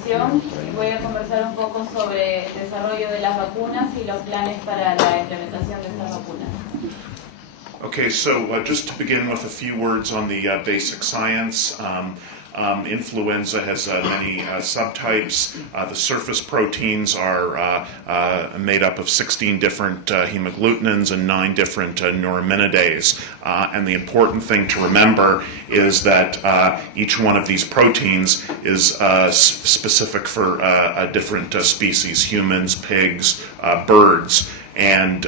presentación y voy a conversar un poco sobre el desarrollo de las vacunas y los planes para la implementación de estas vacunas. Okay, so just to begin with a few words on the basic science. Influenza has many subtypes. The surface proteins are made up of 16 different hemagglutinins and 9 different neuraminidase. And the important thing to remember is that each one of these proteins is specific for different species, humans, pigs, birds. And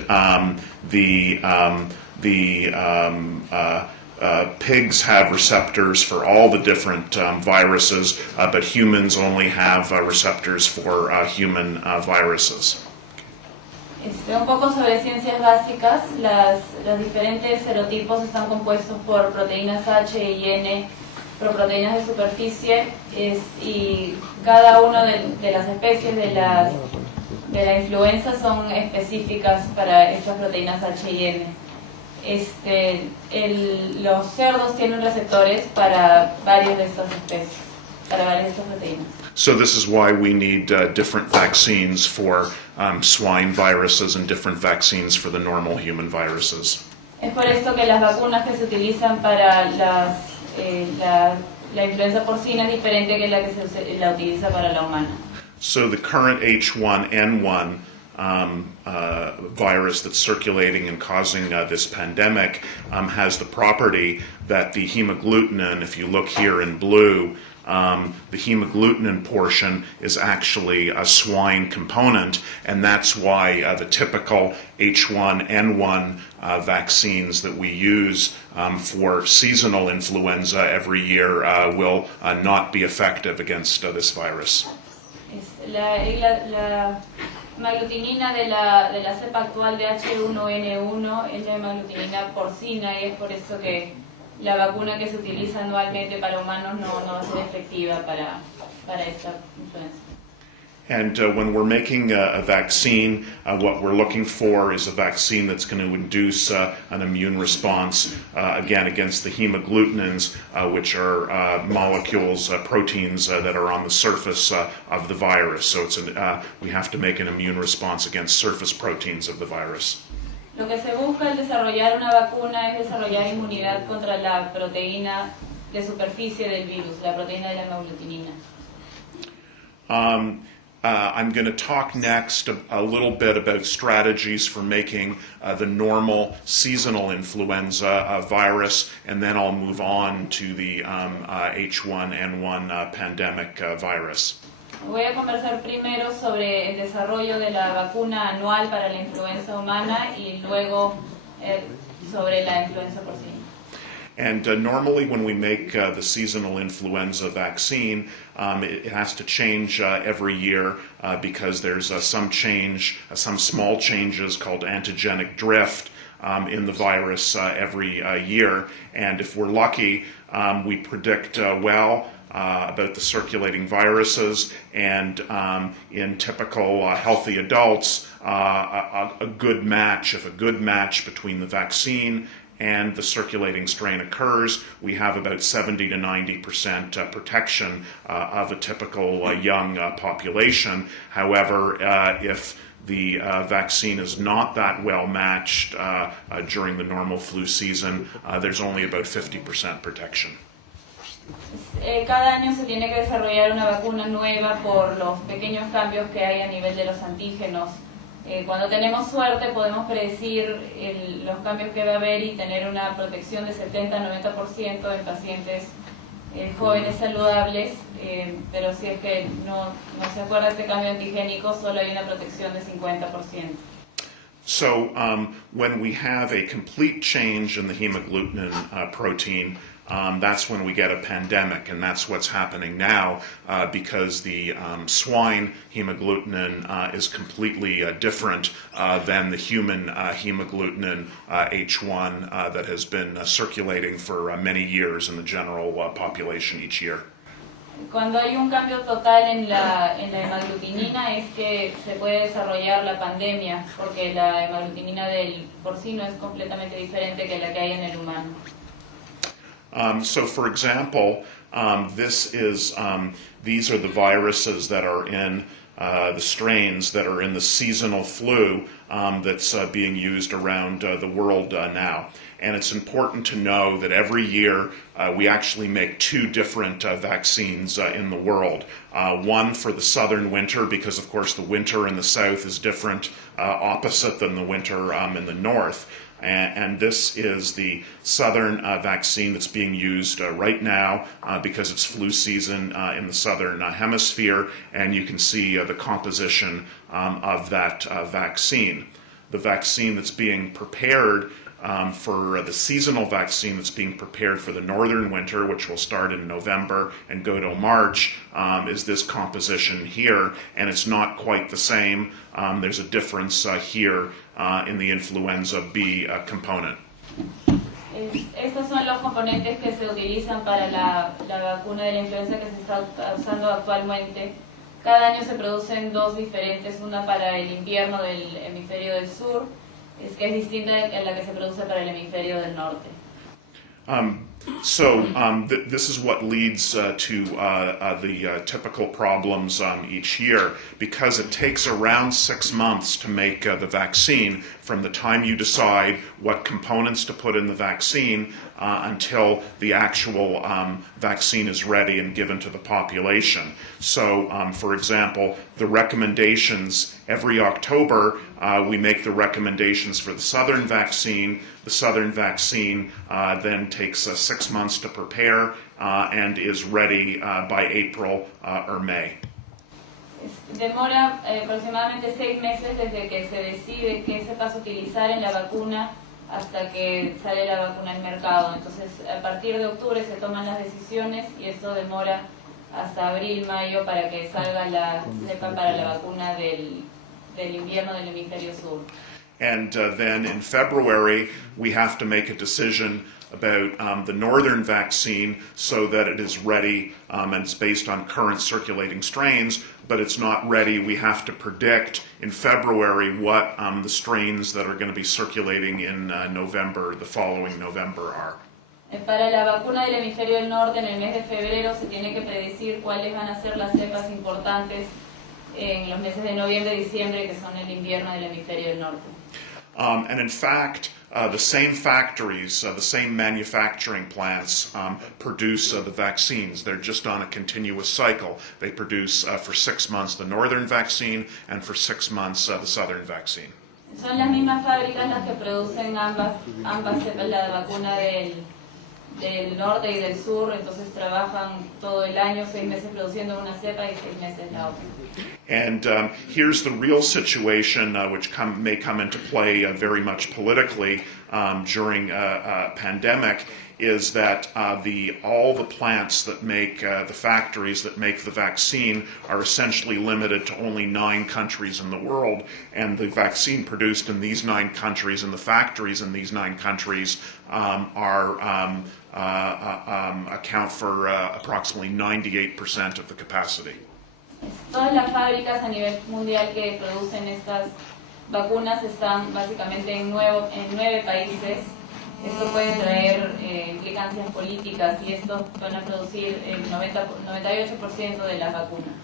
pigs have receptors for all the different viruses, but humans only have receptors for human viruses. Un poco sobre ciencias básicas. Los diferentes serotipos están compuestos por proteínas AH1N1, proteínas de superficie, y cada una de las especies de la influenza son específicas para estas proteínas AH1N. Los cerdos tienen receptores para varias de estas especies, para varias de estas proteínas. So this is why we need different vaccines for swine viruses and different vaccines for the normal human viruses. Es por esto que las vacunas que se utilizan para la influenza porcina es diferente que la que se la utiliza para la humana. So the current AH1N1 virus that's circulating and causing this pandemic has the property that the hemagglutinin, if you look here in blue, the hemagglutinin portion is actually a swine component, and that's why the typical H1N1 vaccines that we use for seasonal influenza every year will not be effective against this virus. La hemaglutinina de la cepa actual de AH1N1 es la hemaglutinina porcina, y es por eso que la vacuna que se utiliza anualmente para humanos no va a ser efectiva para esta influenza. And when we're making a vaccine, what we're looking for is a vaccine that's going to induce an immune response, again, against the hemagglutinins, which are molecules, proteins that are on the surface of the virus. So we have to make an immune response against surface proteins of the virus. Lo que se busca al desarrollar una vacuna es desarrollar inmunidad contra la proteína de superficie del virus, la proteína de la hemaglutinina. I'm going to talk next a little bit about strategies for making the normal seasonal influenza virus, and then I'll move on to the H1N1 pandemic virus. Voy a conversar primero sobre el desarrollo de la vacuna anual para la influenza humana y luego sobre la influenza porcina. And normally when we make the seasonal influenza vaccine, it has to change every year because there's some small changes called antigenic drift in the virus every year. And if we're lucky, we predict well about the circulating viruses, and in typical healthy adults, a good match between the vaccine and the circulating strain occurs, we have about 70 to 90% protection of a typical young population. However, if the vaccine is not that well matched during the normal flu season, there's only about 50% protection. Cada año se tiene que desarrollar una vacuna nueva por los pequeños cambios que hay a nivel de los antígenos. Cuando tenemos suerte podemos predecir los cambios que va a haber y tener una protección de 70-90% en pacientes jóvenes saludables, pero si es que no se acuerda este cambio antigénico, solo hay una protección de 50%. So when we have a complete change in the hemagglutinin protein, that's when we get a pandemic, and that's what's happening now because the swine hemagglutinin is completely different than the human hemagglutinin H1 that has been circulating for many years in the general population each year. Cuando hay un cambio total en la hemaglutinina es que se puede desarrollar la pandemia, porque la hemaglutinina del porcino es completamente diferente que la que hay en el humano. So, for example, These are the viruses that are in the strains that are in the seasonal flu that's being used around the world now. And it's important to know that every year we actually make two different vaccines in the world. One for the southern winter, because of course the winter in the south is different, opposite than the winter in the north. And this is the southern vaccine that's being used right now because it's flu season in the southern hemisphere, and you can see the composition of that vaccine. The vaccine that's being prepared for the seasonal vaccine that's being prepared for the northern winter, which will start in November and go to March, is this composition here, and it's not quite the same. There's a difference here in the influenza B component. Estos son los componentes que se utilizan para la vacuna de la influenza que se está usando actualmente. Cada año se producen dos diferentes, una para el invierno del hemisferio del sur, que es distinta a la que se produce para el hemisferio del norte. This is what leads to the typical problems each year, because it takes around 6 months to make the vaccine from the time you decide what components to put in the vaccine until the actual vaccine is ready and given to the population. So, for example, the recommendations every October, we make the recommendations for the southern vaccine. The southern vaccine then takes 6 months to prepare and is ready by April or May. Demora aproximadamente 6 meses desde que se decide qué cepas utilizar en la vacuna hasta que sale la vacuna al mercado. Entonces, a partir de octubre se toman las decisiones y esto demora hasta abril, mayo para que salga la cepa para la vacuna del invierno del hemisferio sur. And then in February, we have to make a decision about the northern vaccine so that it is ready, and it's based on current circulating strains, but it's not ready. We have to predict in February what the strains that are going to be circulating in November, the following November, are. Para la vacuna del hemisferio del norte, en el mes de febrero, se tiene que predecir cuáles van a ser las cepas importantes en los meses de noviembre y diciembre, que son el invierno del hemisferio del norte. And in fact, the same factories, the same manufacturing plants produce the vaccines. They're just on a continuous cycle. They produce for 6 months the northern vaccine and for 6 months the southern vaccine. Son las mismas fábricas las que producen ambas cepas, la vacuna del norte y del sur, entonces trabajan todo el año, 6 meses produciendo una cepa y 6 meses la otra. And here's the real situation which may come into play very much politically during a pandemic, is that all the plants that make the factories that make the vaccine are essentially limited to only 9 countries in the world, and the vaccine produced in these 9 countries and the factories in these 9 countries account for approximately 98% of the capacity. Todas las fábricas a nivel mundial que producen estas vacunas están básicamente en 9 países. Esto puede traer implicancias políticas y estos van a producir el 98% de las vacunas.